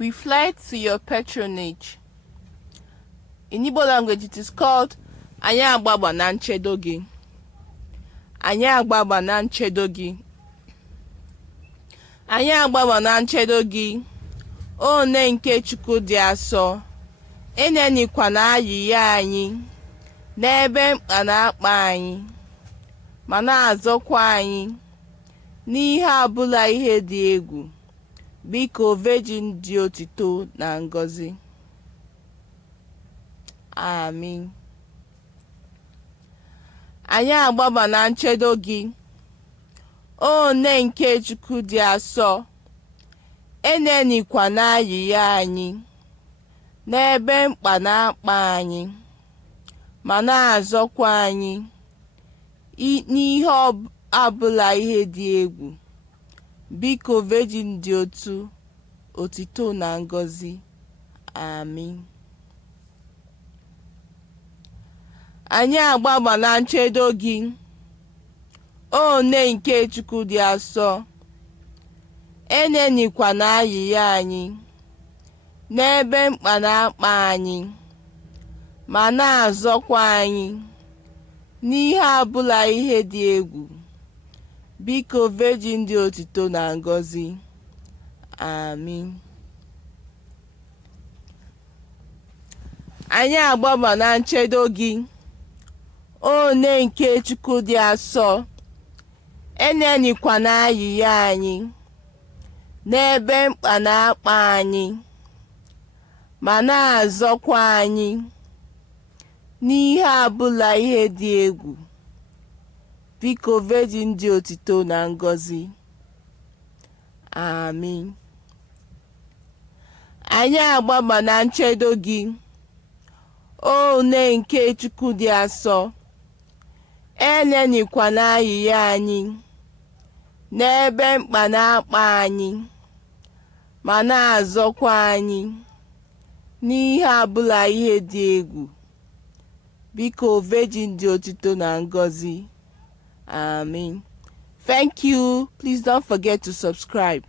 reflect to your patronage. In Igbo language, it is called Anyị Agbaba na Nchedo Gị. Anyị Agbaba na Nchedo Gị. Anyị Agbaba na Nchedo Gị. One nke Chukwu dị asọ, enenikwa na ayịya anyị, n'ebe mkpa na-akpa anyị, ma na-azọkwa anyị, n'ihe abụla ihe dị egwu, biko Virgin dị otito na ngọzi. Amen. Anyị agbaba na nchedo gị, one nke Chukwu dị asọ, enenikwa na ayịya anyị, n'ebe mkpa na-akpa anyị, ma na-azọkwa anyị, n'ihe abụla ihe dị egwu, biko Virgin dị otito na ngọzi. Amen. Anyị agbaba na nchedo gị, one nke Chukwu dị asọ, enenikwa na ayịya anyị, n'ebe mkpa na-akpa anyị, ma na-azọkwa anyị, n'ihe abụla ihe dị egwu, biko Virgin dị otito na ngọzi. Amen. Anyị agbaba na nchedo gị, one nke Chukwu dị asọ, enenikwa na ayịya anyị, n'ebe mkpa na-akpa anyị, ma na-azọkwa anyị, n'ihe abụla ihe dị egwu, biko Virgin dị otito na ngọzi. Amen. Anyị agbaba na nchedo gị, one nke Chukwu dị asọ, enenikwa na ayịya anyị, n'ebe mkpa na-akpa anyị, ma na-azọkwa anyị, n'ihe abụla ihe dị egwu, biko Virgin dị otito na ngọzi. Amen. Thank you. Please don't forget to subscribe.